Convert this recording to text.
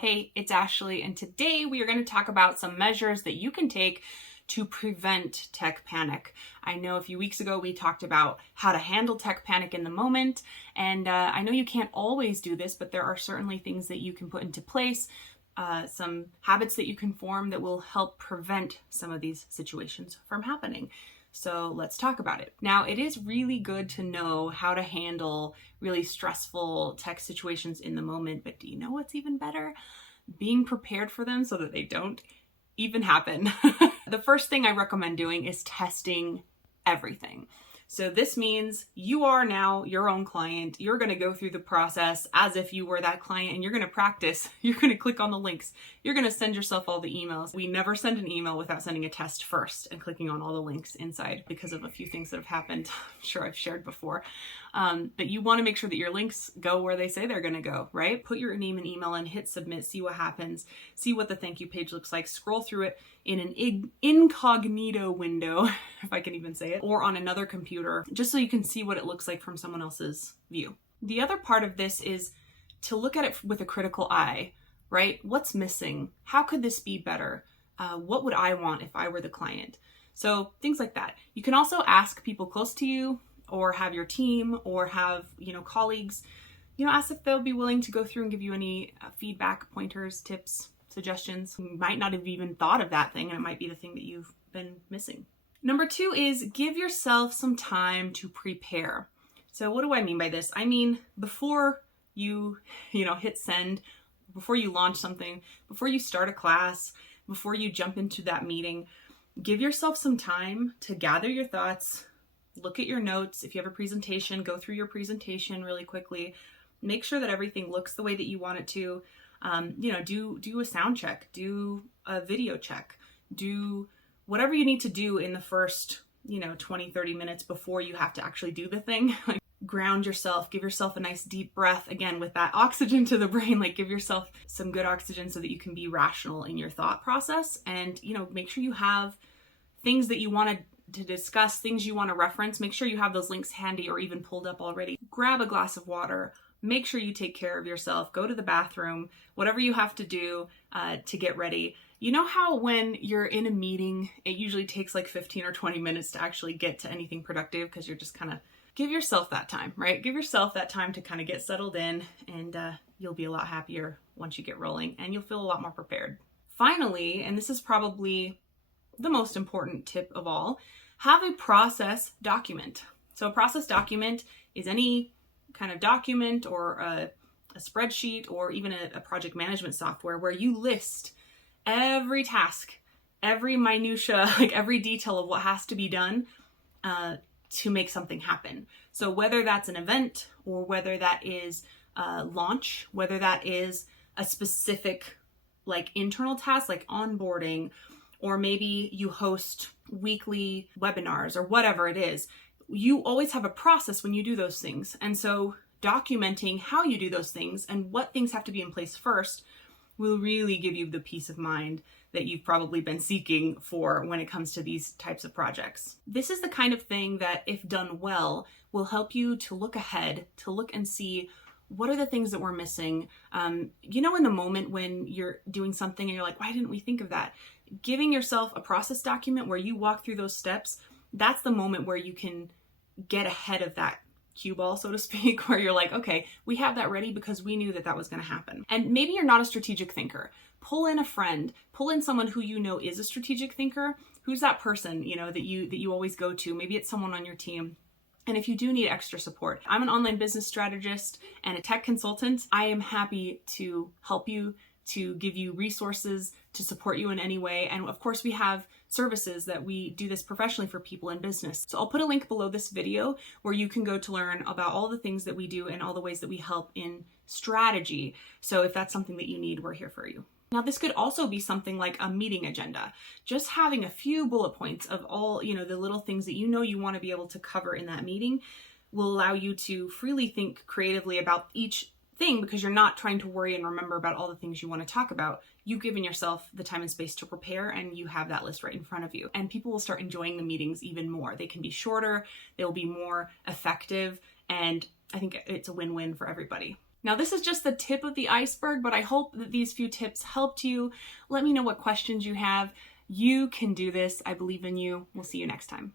Hey, it's Ashley, and today we are going to talk about some measures that you can take to prevent tech panic. I know a few weeks ago we talked about how to handle tech panic in the moment, and I know you can't always do this, but there are certainly things that you can put into place, some habits that you can form that will help prevent some of these situations from happening. So let's talk about it. Now, it is really good to know how to handle really stressful tech situations in the moment, but do you know what's even better? Being prepared for them so that they don't even happen. The first thing I recommend doing is testing everything. So this means you are now your own client. You're going to go through the process as if you were that client, and you're going to practice. You're going to click on the links. You're going to send yourself all the emails. We never send an email without sending a test first and clicking on all the links inside because of a few things that have happened. I'm sure I've shared before. But you want to make sure that your links go where they say they're going to go, right? Put your name and email in, hit submit, see what happens, see what the thank you page looks like, scroll through it in an incognito window, if I can even say it, or on another computer, just so you can see what it looks like from someone else's view. The other part of this is to look at it with a critical eye, right? What's missing? How could this be better? What would I want if I were the client? So things like that. You can also ask people close to you, or have your team, or have, colleagues, ask if they'll be willing to go through and give you any feedback, pointers, tips, suggestions. You might not have even thought of that thing, and it might be the thing that you've been missing. Number 2 is give yourself some time to prepare. So what do I mean by this? I mean, before you, hit send, before you launch something, before you start a class, before you jump into that meeting, give yourself some time to gather your thoughts. Look at your notes. If you have a presentation, go through your presentation really quickly. Make sure that everything looks the way that you want it to. Do a sound check, do a video check, do whatever you need to do in the first, 20, 30 minutes before you have to actually do the thing. Like, ground yourself, give yourself a nice deep breath, again, with that oxygen to the brain, give yourself some good oxygen so that you can be rational in your thought process. And, make sure you have things that you want to discuss, things you want to reference. Make sure you have those links handy or even pulled up already. Grab a glass of water. Make sure you take care of yourself. Go to the bathroom, whatever you have to do to get ready. You know how when you're in a meeting, it usually takes 15 or 20 minutes to actually get to anything productive because you're just give yourself that time, right? Give yourself that time to kind of get settled in, and you'll be a lot happier once you get rolling, and you'll feel a lot more prepared. Finally, and this is probably the most important tip of all, have a process document. So a process document is any kind of document or a spreadsheet or even a project management software where you list every task, every minutia, every detail of what has to be done to make something happen. So whether that's an event or whether that is a launch, whether that is a specific internal task like onboarding, or maybe you host weekly webinars or whatever it is, you always have a process when you do those things. And so documenting how you do those things and what things have to be in place first will really give you the peace of mind that you've probably been seeking for when it comes to these types of projects. This is the kind of thing that, if done well, will help you to look ahead, to look and see what are the things that we're missing. In the moment when you're doing something and you're like, why didn't we think of that? Giving yourself a process document where you walk through those steps, that's the moment where you can get ahead of that cue ball, so to speak, where you're like, okay, we have that ready because we knew that was going to happen. And maybe you're not a strategic thinker. Pull in a friend, pull in someone who is a strategic thinker. Who's that person, that you always go to? Maybe it's someone on your team. And if you do need extra support, I'm an online business strategist and a tech consultant. I am happy to help you, to give you resources, to support you in any way. And of course, we have services that we do this professionally for people in business. So I'll put a link below this video where you can go to learn about all the things that we do and all the ways that we help in strategy. So if that's something that you need, we're here for you. Now, this could also be something like a meeting agenda. Just having a few bullet points of all, the little things that you want to be able to cover in that meeting will allow you to freely think creatively about each thing, because you're not trying to worry and remember about all the things you want to talk about. You've given yourself the time and space to prepare, and you have that list right in front of you. And people will start enjoying the meetings even more. They can be shorter, they'll be more effective, and I think it's a win-win for everybody. Now, this is just the tip of the iceberg, but I hope that these few tips helped you. Let me know what questions you have. You can do this. I believe in you. We'll see you next time.